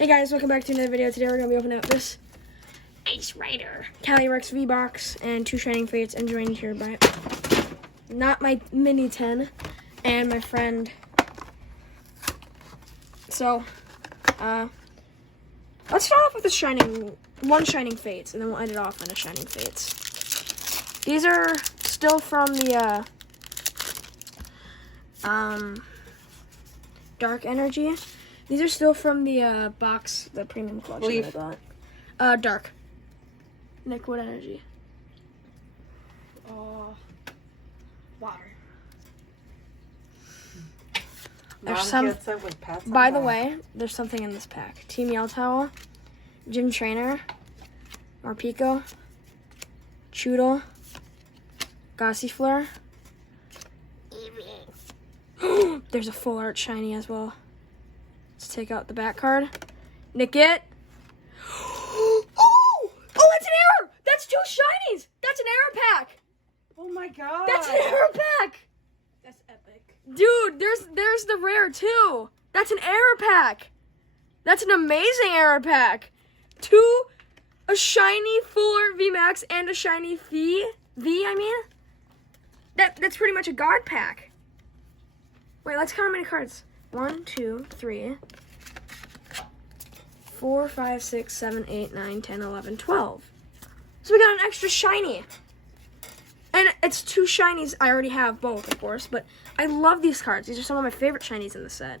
Hey guys, welcome back to another video. Today we're going to be opening up this Ice Rider Calyrex V-Box and 2 Shining Fates, and joined here by not my mini 10 and my friend. So, let's start off with the one Shining Fates, and then we'll end it off on a Shining Fates. These are still from the Dark Energy. These are still from the box, the premium collection that I got. Dark. Liquid Energy. Water. There's some. By the way, there's something in this pack. Team Yell Towel, Gym Trainer, Morpeko, Choodle, Gossifleur. There's a full art shiny as well. Let's take out the back card. Nick it. Oh, that's an error. That's 2 shinies. That's an error pack. Oh my god. That's an error pack. That's epic. Dude, there's the rare too. That's an error pack. That's an amazing error pack. A shiny full art VMAX and a shiny That's pretty much a god pack. Wait, let's count how many cards. 1, 2, 3, 4, 5, 6, 7, 8, 9, 10, 11, 12. So we got an extra shiny. And it's 2 shinies. I already have both, of course, but I love these cards. These are some of my favorite shinies in the set.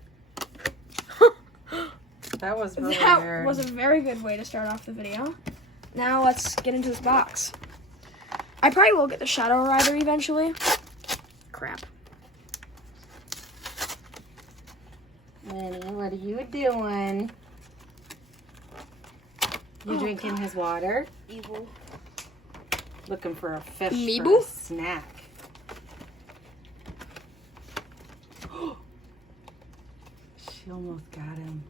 That was really weird. That was a very good way to start off the video. Now let's get into this box. I probably will get the Shadow Rider eventually. Crap. Lenny, what are you doing? You drinking his water? Evil. Looking for a fish Meeble? for a snack. She almost got him.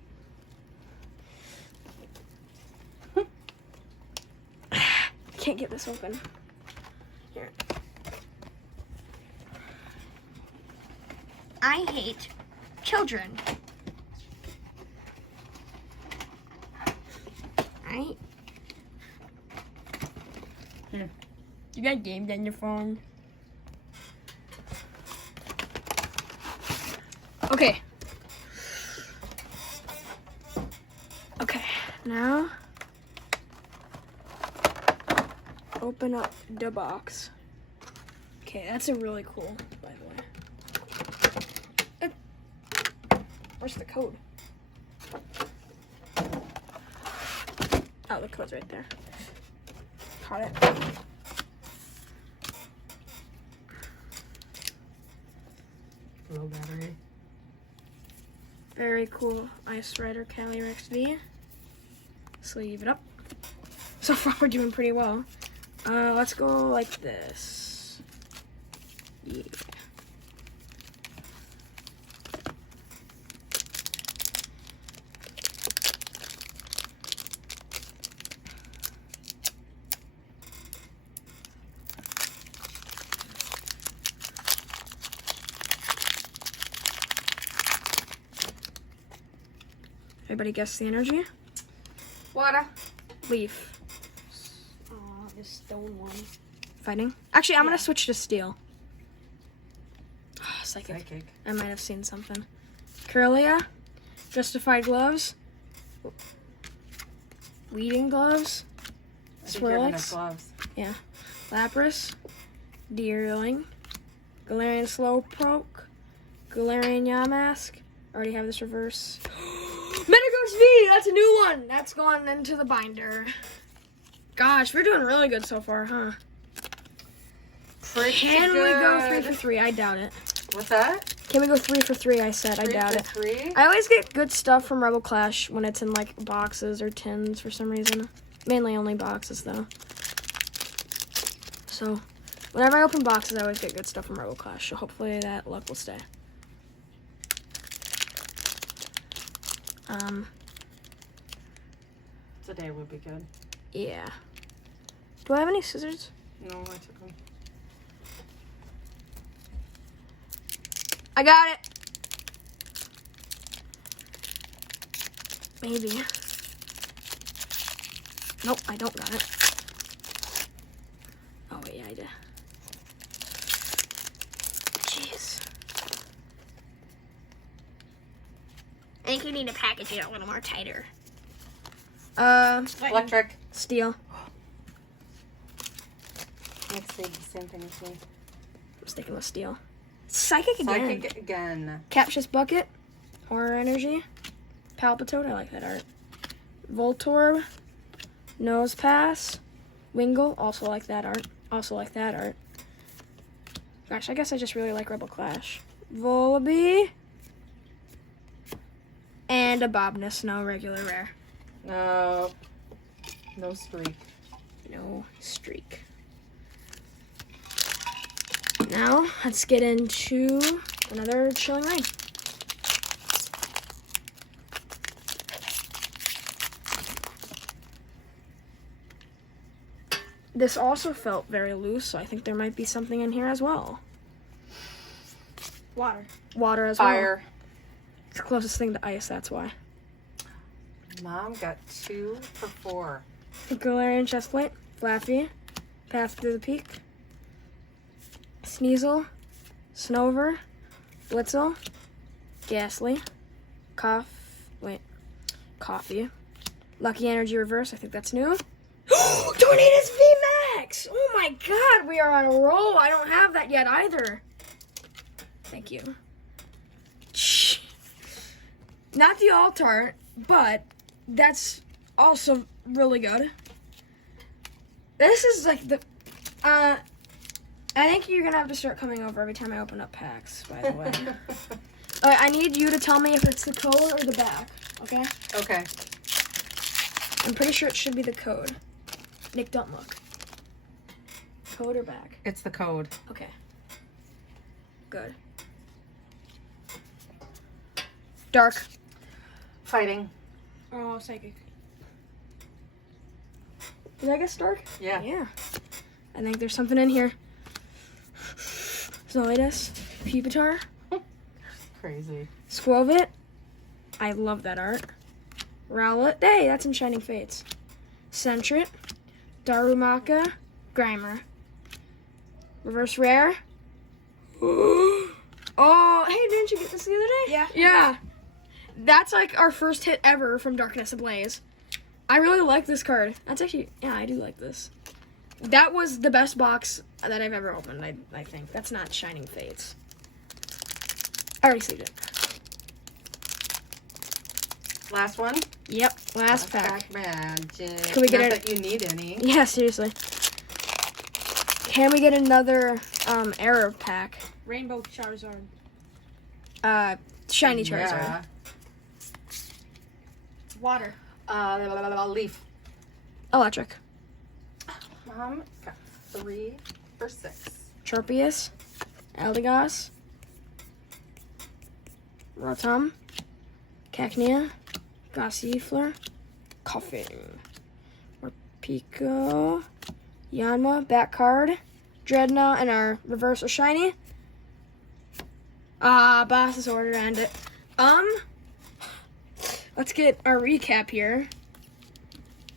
Can't get this open. Here. I hate children. Here. You got games on your phone? Okay. Okay, now open up the box. Okay, that's a really cool, by the way. Where's the code? Oh, the code's right there. Caught it. Low battery. Very cool Ice Rider Calyrex V. Sleeve it up. So far we're doing pretty well. Let's go like this. Yeah. Everybody guess the energy? Water. Leaf. Oh, this stone one. Fighting. Actually, I'm gonna switch to steel. Oh, psychic. I might have seen something. Curlia. Justified gloves. Weeding gloves. Swirlix. Gloves. Yeah. Lapras. Deerling. Galarian Slowpoke. Galarian Yamask. Already have this reverse. Metagross V! That's a new one! That's gone into the binder. Gosh, we're doing really good so far, huh? Can we go 3 for 3? I doubt it. What's that? Can we go 3 for 3? I said. I doubt it. 3? I always get good stuff from Rebel Clash when it's in like boxes or tins for some reason. Mainly only boxes though. So, whenever I open boxes, I always get good stuff from Rebel Clash. So hopefully that luck will stay. Today would be good. Yeah. Do I have any scissors? No, I took them. I got it. Maybe. Nope, I don't got it. Oh, wait, yeah, I did. Jeez. I think you need to package it a little more tighter. Electric. Steel. Let's see, the same thing as me. I'm sticking with steel. Psychic again. Psychic again. Captious Bucket. Horror Energy. Palpitoad. I like that art. Voltorb. Nose Pass. Wingull. Also like that art. Also like that art. Gosh, I guess I just really like Rebel Clash. Volibee. And a Bobnus. No regular rare. No. No streak. No streak. Now, let's get into another Chilling Reign. This also felt very loose, so I think there might be something in here as well. Water. Water as well. Fire. It's the closest thing to ice, that's why. Mom got 2 for 4. Galarian Chestplate, Flaffy, Path Through the Peak, Sneasel, Snover, Blitzel, Ghastly, Coffee, Lucky Energy Reverse, I think that's new. Tornadus VMAX! Oh my god, we are on a roll. I don't have that yet either. Thank you. Not the alt-art, but that's also really good. This is like the, I think you're gonna have to start coming over every time I open up packs, by the way. Alright, I need you to tell me if it's the code or the back, okay? Okay. I'm pretty sure it should be the code. Nick, don't look. Code or back? It's the code. Okay. Good. Dark. Fighting. Oh, Psychic. Did I guess dark? Yeah. Yeah. I think there's something in here. Zoidus. Pupitar. Crazy. Squovit. I love that art. Rowlet. Hey, that's in Shining Fates. Sentret. Darumaka. Grimer. Reverse Rare. Oh, hey, didn't you get this the other day? Yeah. Yeah. That's like our first hit ever from Darkness Ablaze. I really like this card. That's actually, yeah, I do like this. That was the best box that I've ever opened, I think. That's not Shining Fates. I already saved it. Last one? Yep, last pack. Magic. Can we get Not it? that you need any. Yeah, seriously. Can we get another error pack? Rainbow Charizard. Shiny Charizard. Yeah. Water. Leaf. Electric. Mom got 3 for 6. Tropius. Eldegoss. Rotom. Cacnea. Gossifleur. Coughing. Pico. Yanma. Back card. Dreadnought and our reverse or shiny. Boss's order and it. Let's get our recap here.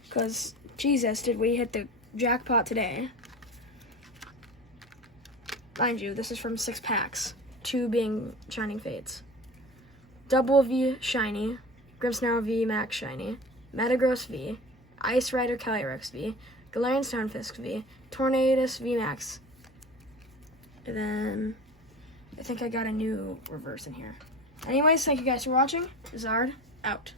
Because, Jesus, did we hit the jackpot today. Mind you, this is from 6 packs. 2 being Shining Fates. Double V Shiny. Grimmsnarl V Max Shiny. Metagross V. Ice Rider Calyrex V. Galarian Stonefisk V. Tornadus V Max. And then I think I got a new reverse in here. Anyways, thank you guys for watching. Zard, out.